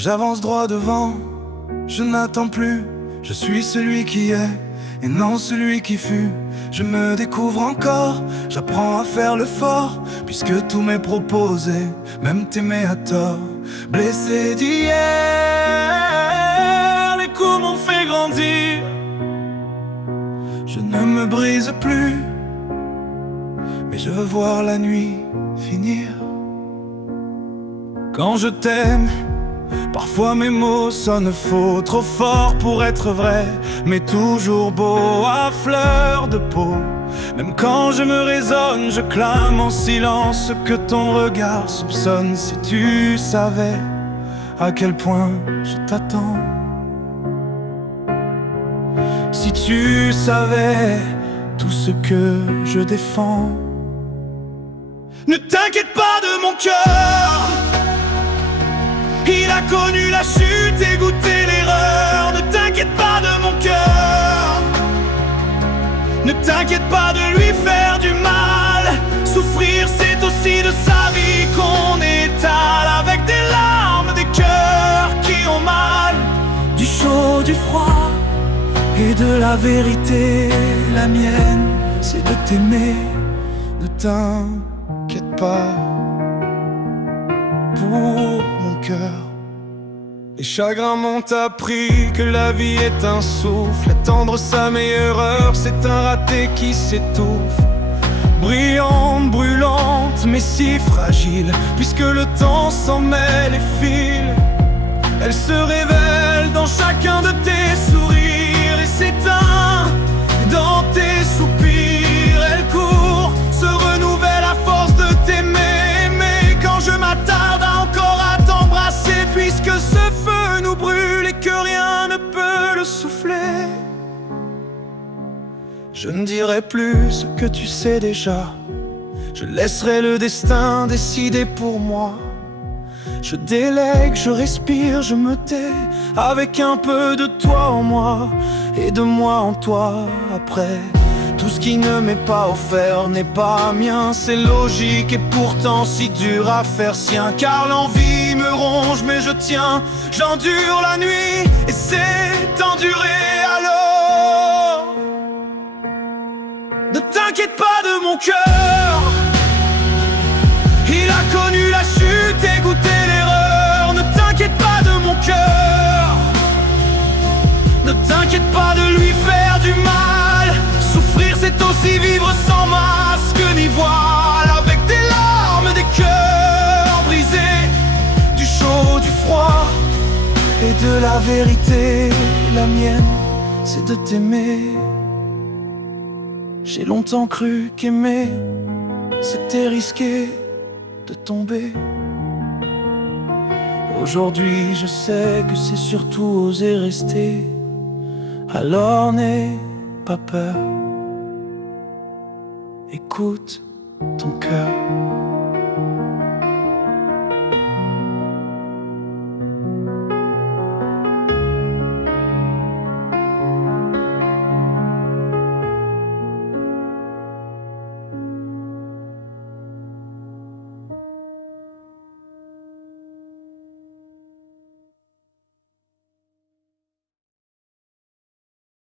j'avance droit devant, je n'attends plus. Je suis celui qui est et non celui qui fut. Je me découvre encore, j'apprends à faire le fort, puisque tout m'est proposé, même t'aimer à tort. Blessé d'hier, les coups m'ont fait grandir. Je ne me brise plus, mais je veux voir la nuit finir. Quand je t'aime, parfois mes mots sonnent faux, trop fort pour être vrai, mais toujours beau à fleur de peau. Même quand je me raisonne, je clame en silence ce que ton regard soupçonne. Si tu savais à quel point je t'attends, si tu savais tout ce que je défends. Ne t'inquiète pas de mon cœur, il a connu la chute et goûté l'erreur. Ne t'inquiète pas de mon cœur, ne t'inquiète pas de lui faire du mal. Souffrir c'est aussi de sa vie qu'on étale, avec des larmes, des cœurs qui ont mal. Du chaud, du froid et de la vérité. La mienne c'est de t'aimer. Ne t'inquiète pas pour mon cœur. Les chagrins m'ont appris que la vie est un souffle. Attendre sa meilleure heure, c'est un raté qui s'étouffe. Brillante, brûlante, mais si fragile, puisque le temps s'en mêle et file. Elle se révèle dans chacun de tes sourires et s'éteint dans tes soupirs. Elle court, se renouvelle à force de t'aimer. Mais quand je m'attarde encore à t'embrasser, puisque ce feu nous brûle et que rien ne peut le souffler, je ne dirai plus ce que tu sais déjà. Je laisserai le destin décider pour moi. Je délègue, je respire, je me tais, avec un peu de toi en moi et de moi en toi. Après, tout ce qui ne m'est pas offert n'est pas mien. C'est logique et pourtant si dur à faire sien, car l'envie me ronge mais je tiens. J'endure la nuit et c'est enduré alors. Ne t'inquiète pas de mon cœur, il a connu la chute et goûté l'erreur. Ne t'inquiète pas de mon cœur, ne t'inquiète pas de lui faire du mal. Souffrir c'est aussi vivre sans masque ni voile, avec des larmes, des cœurs brisés, du chaud, du froid et de la vérité. La mienne c'est de t'aimer. J'ai longtemps cru qu'aimer c'était risqué de tomber. Aujourd'hui je sais que c'est surtout oser rester. Alors n'aie pas peur, écoute ton cœur.